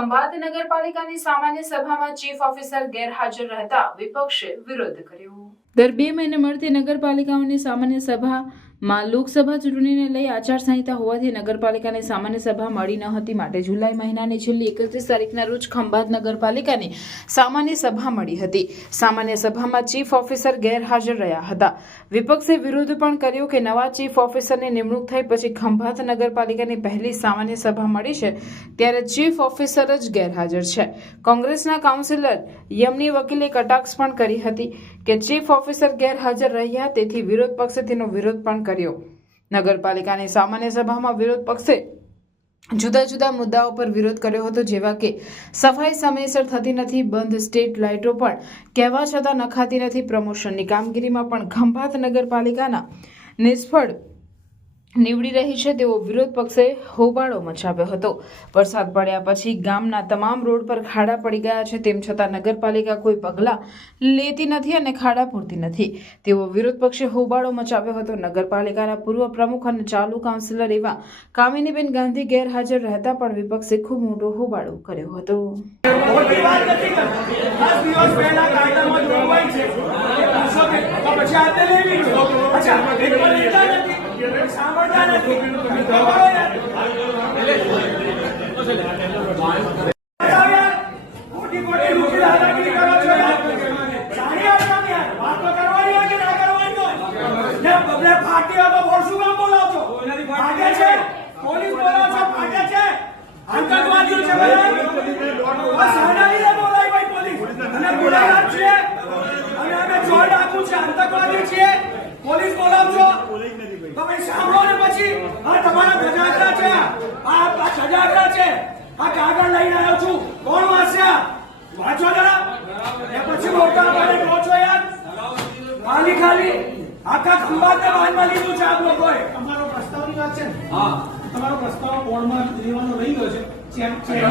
ખંભાત નગરપાલિકાની સામાન્ય સભામાં ચીફ ઓફિસર ગેરહાજર રહેતા વિપક્ષે વિરોધ કર્યો। દર 2 મહિને મળતી નગરપાલિકાઓની સામાન્ય સભામાં લોકસભા ચૂંટણીને લઈ આચારસંહિતા હોવાથી નગરપાલિકાની સામાન્ય સભા મળી ન હતી, માટે જુલાઈ મહિનાની છેલ્લી 31 તારીખના રોજ ખંભાત નગરપાલિકાની સામાન્ય સભા મળી હતી। સામાન્ય સભામાં ચીફ ઓફિસર ગેરહાજર રહ્યા હતા। વિપક્ષે વિરોધ પણ કર્યો કે નવા ચીફ ઓફિસરની નિમણૂક થઈ પછી ખંભાત નગરપાલિકાની પહેલી સામાન્ય સભા મળી છે ત્યારે ચીફ ઓફિસર જ ગેરહાજર છે। કોંગ્રેસના કાઉન્સિલર યમની વકીલે કટાક્ષ પણ કરી હતી કે ચીફ ઓફિસર ગેરહાજર રહ્યા, તેથી વિરોધ પક્ષે તેનો વિરોધ પણ કર્યો। નગરપાલિકાની સામાન્ય સભામાં વિરોધ પક્ષે જુદા જુદા મુદ્દાઓ પર વિરોધ કર્યો હતો, જેવા કે સફાઈ સમયસર થતી નથી, બંધ સ્ટ્રીટ લાઇટો પણ કહેવા છતાં નખાતી નથી, પ્રમોશનની કામગીરીમાં પણ ખંભાત નગરપાલિકાના નિષ્ફળ નીવડી રહી છે તેવો વિરોધ પક્ષે હોબાળો મચાવ્યો હતો। વરસાદ પડ્યા પછી ગામના તમામ રોડ પર ખાડા પડી ગયા છે, તેમ છતાં નગરપાલિકા કોઈ પગલાં લેતી નથી અને ખાડા પૂરતી નથી તેવો વિરોધ પક્ષે હોબાળો મચાવ્યો હતો। નગરપાલિકાના પૂર્વ પ્રમુખ અને ચાલુ કાઉન્સિલર એવા કામિનીબેન ગાંધી ગેરહાજર રહેતા પણ વિપક્ષે ખૂબ મોટો હોબાળો કર્યો હતો। પોલીસ બોલાવજો તમે સાંભળો ને પછી આ તમારા ગજાગરા છે, આ સજાગરા છે, આ કાગળ લઈને આવ્યો છું, કોણ વાંચશે? વાંચો જરા એ પછી મોટા ભાઈ કહો છો યાર, ખાલી ખાલી આખા ખંભાતને બાંધવા લીધું છે આપ લોકોએ। તમારો પ્રસ્તાવની વાત છે, હા તમારો પ્રસ્તાવ બોર્ડમાં લેવાનો રહી ગયો છે।